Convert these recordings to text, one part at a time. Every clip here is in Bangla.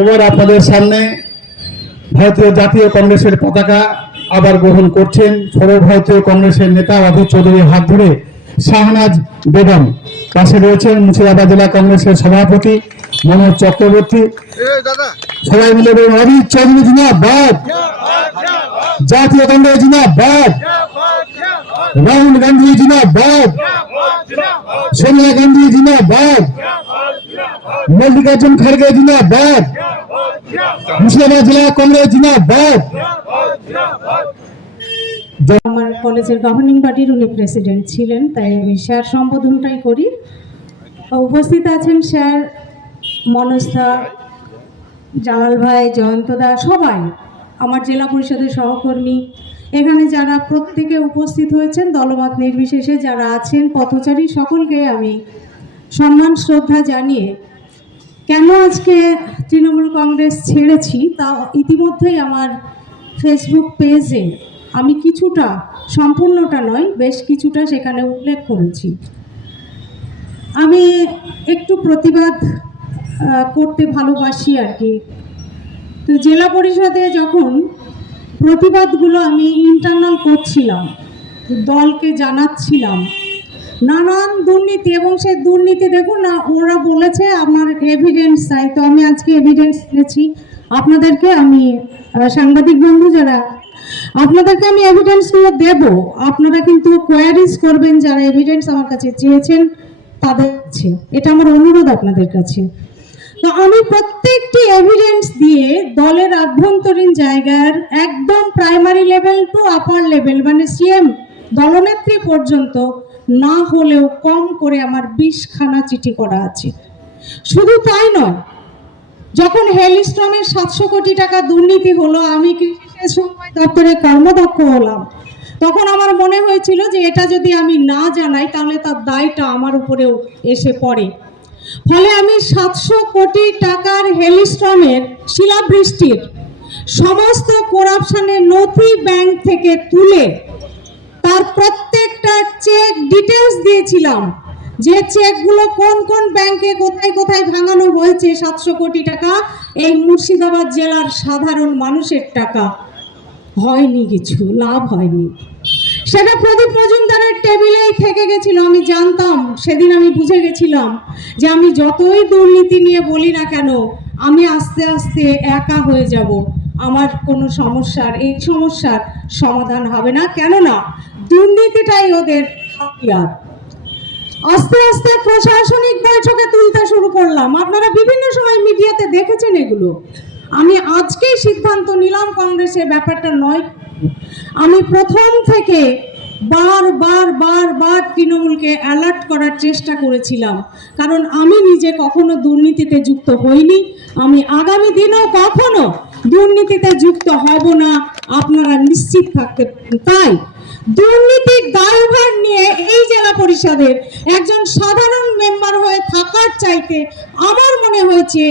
এবার আপনাদের সামনে ভারতীয় জাতীয় কংগ্রেসের পতাকা আবার গ্রহণ করছেন সর্বভারতীয় কংগ্রেসের নেতা অধীর চৌধুরীর হাত ধরে শাহনাজ বেগম। পাশে রয়েছেন মুর্শিদাবাদ জেলা কংগ্রেসের সভাপতি মনোজ চক্রবর্তী। সবাই মিলে বলুন, অধীর চৌধুরী জিনাবাদ জাতীয় কংগ্রেস জিনাবাদ রাহুল গান্ধী জিনাবাদ সোনিয়া গান্ধী জিনাবাদ মল্লিকার্জুন খড়গে জিনাবাদ মুর্শিদাবাদ জেলা কংগ্রেস জিনাবাদ আমার কলেজের গভর্নিং বডির উনি প্রেসিডেন্ট ছিলেন, তাই আমি স্যার সম্বোধনটাই করি। উপস্থিত আছেন স্যার মনোজ দা জালাল ভাই জয়ন্তদা সবাই, আমার জেলা পরিষদের সহকর্মী। এখানে যারা প্রত্যেকে উপস্থিত হয়েছেন, দলমত নির্বিশেষে যারা আছেন, পথচারী, সকলকে আমি সম্মান, শ্রদ্ধা জানিয়ে কেন আজকে তৃণমূল কংগ্রেস ছেড়েছি তা ইতিমধ্যেই আমার ফেসবুক পেজে আমি কিছুটা, সম্পূর্ণটা নয়, বেশ কিছুটা সেখানে উল্লেখ করেছি। আমি একটু প্রতিবাদ করতে ভালোবাসি আর কি। তো জেলা পরিষদে যখন প্রতিবাদগুলো আমি ইন্টারনাল করছিলাম, দলকে জানাচ্ছিলাম নানান দুর্নীতি এবং সেই দুর্নীতি দেখুন না, ওরা বলেছে আমার এভিডেন্স চাই। তো আমি আজকে এভিডেন্স এনেছি। আপনাদেরকে আমি সাংবাদিক বন্ধু যারা, আপনাদেরকে আমি এভিডেন্সগুলো দেব। আপনারা কিন্তু কোয়ারিজ করবেন যারা এভিডেন্স আমার কাছে চেয়েছেন, তাদের কাছে। এটা আমার অনুরোধ আপনাদের কাছে। তো আমি প্রত্যেকটি এভিডেন্স দিয়ে দলের আভ্যন্তরীণ জায়গার একদম primary level to upper level মানে সিএম দলনেত্রী পর্যন্ত না হলেও কম করে আমার বিশখানা চিঠি করা আছে। শুধু তাই নয়, যখন হেলিস্ট্রমের সাতশো কোটি টাকা দুর্নীতি হলো, আমি কৃষি সময় দপ্তরে কর্মদক্ষ হলাম? তখন আমার মনে হয়েছিল যে এটা যদি আমি না জানাই, তাহলে তার দায়টা আমার উপরেও এসে পড়ে। ফলে আমি সাতশো কোটি টাকার হেলিস্ট্রমের শিলাবৃষ্টির সমস্ত করাপশনের নথি ব্যাংক থেকে তুলে তার প্রত্যেকটা চেক ডিটেলস দিয়েছিলাম। যে চেকগুলো কোন কোন ব্যাংকে কোথায় কোথায় ভাঙানো হয়েছে সাতশো কোটি টাকা, এই মুর্শিদাবাদ জেলার সাধারণ মানুষের টাকা। হয়নি কিছু, লাভ হয়নি। সেটা প্রদীপ মজুমদারের টেবিলেই থেকে গেছিল, আমি জানতাম, সেদিন আমি বুঝে গেছিলাম যে আমি যতই দুর্নীতি নিয়ে বলি না কেন, আমি আস্তে আস্তে একা হয়ে যাব। আমার কোনো সমস্যার, এই সমস্যার সমাধান হবে না। কেননা দুর্নীতিটাই ওদের হাতিয়ার। আস্তে আস্তে প্রশাসনিক বৈঠকে তুলতে শুরু করলাম। আপনারা বিভিন্ন সময় মিডিয়াতে দেখেছেন এগুলো। আমি আজকেই সিদ্ধান্ত নিলাম কংগ্রেসের ব্যাপারটা নয়। আমি প্রথম থেকে বার বার বার বার তৃণমূলকে অ্যালার্ট করার চেষ্টা করেছিলাম। কারণ আমি নিজে কখনো দুর্নীতিতে যুক্ত হইনি। আমি আগামী দিনেও কখনো দুর্নীতিতে যুক্ত হব না। আপনারা নিশ্চিত থাকতে তাই দুর্নীতির দায়ভার নিয়ে এই জেলা পরিষদের একজন সাধারণ মেম্বার হয়ে থাকার চাইতে আমার মনে হয়েছে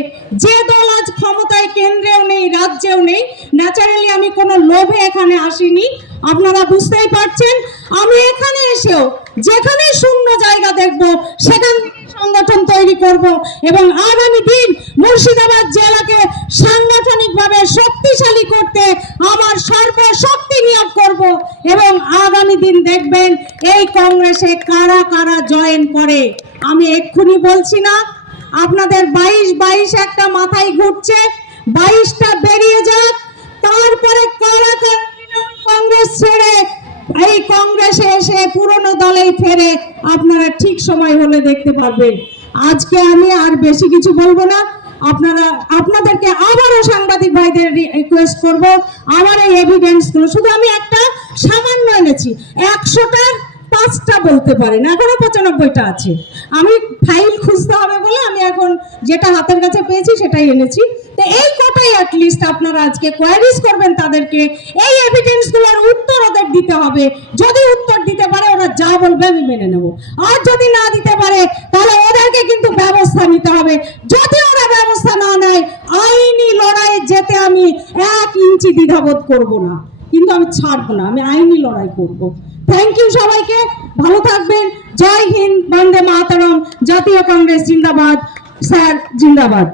যে দল আজ ক্ষমতায় কেন্দ্রেও নেই, রাজ্যেও নেই, ন্যাচারালি আমি কোনো লোভে এখানে আসিনি, আপনারা বুঝতেই পারছেন। আমি এখানে এসেও যেখানে শূন্য জায়গা দেখব, সেখান সংগঠন তৈরি করব এবং আগামী দিন মুর্শিদাবাদ জেলাকে সাংগঠনিকভাবে শক্তিশালী করতে আমার সর্বশক্তি নিয়োগ করব এবং আগামী দিন দেখবেন এই কংগ্রেসে কারা কারা জয়েন করে। আমি এক্ষুনি বলছি না, আপনাদের বাইশ বাইশ একটা মাথায় ঘুরছে, বাইশটা বেরিয়ে যাক, তারপরে কারা কংগ্রেস ছেড়ে, এই কংগ্রেসে এসে পুরনো দলেই ফেরে, আপনারা ঠিক সময় হলে দেখতে পারবেন। আজকে আমি আর বেশি কিছু বলব না, আপনারা, আপনাদেরকে আবারও সাংবাদিক ভাইদের রিকোয়েস্ট করব, আমার এই এভিডেন্সগুলো শুধু আমি একটা সামান্য এনেছি। একশোটার পাঁচটা বলতে পারেন। এখনও পঁচানব্বইটা আছে। আমি ফাইল খুঁজতে হবে বলে আমি এখন যেটা হাতের কাছে পেয়েছি সেটাই এনেছি। তো এই কটাই অ্যাটলিস্ট আপনারা আজকে কোয়ারিজ করবেন তাদেরকে। এই এভিডেন্সগুলোর উত্তর ওদের দিতে হবে। যদি উত্তর দিতে পারে, ওরা যা বলবে আমি মেনে নেব। আর যদি না দিতে পারে, তাহলে ওদেরকে কিন্তু ব্যবস্থা নিতে হবে। যদি ওরা ব্যবস্থা না নেয়, আইনি লড়াইয়ে যেতে আমি এক ইঞ্চি দ্বিধাবোধ করব না। কিন্তু আমি ছাড়বো না, আমি আইনি লড়াই করব। থ্যাংক ইউ সবাইকে, ভালো থাকবেন, জয় হিন্দ, বন্দে মাতরম, জাতীয় কংগ্রেস জিন্দাবাদ, স্যার জিন্দাবাদ।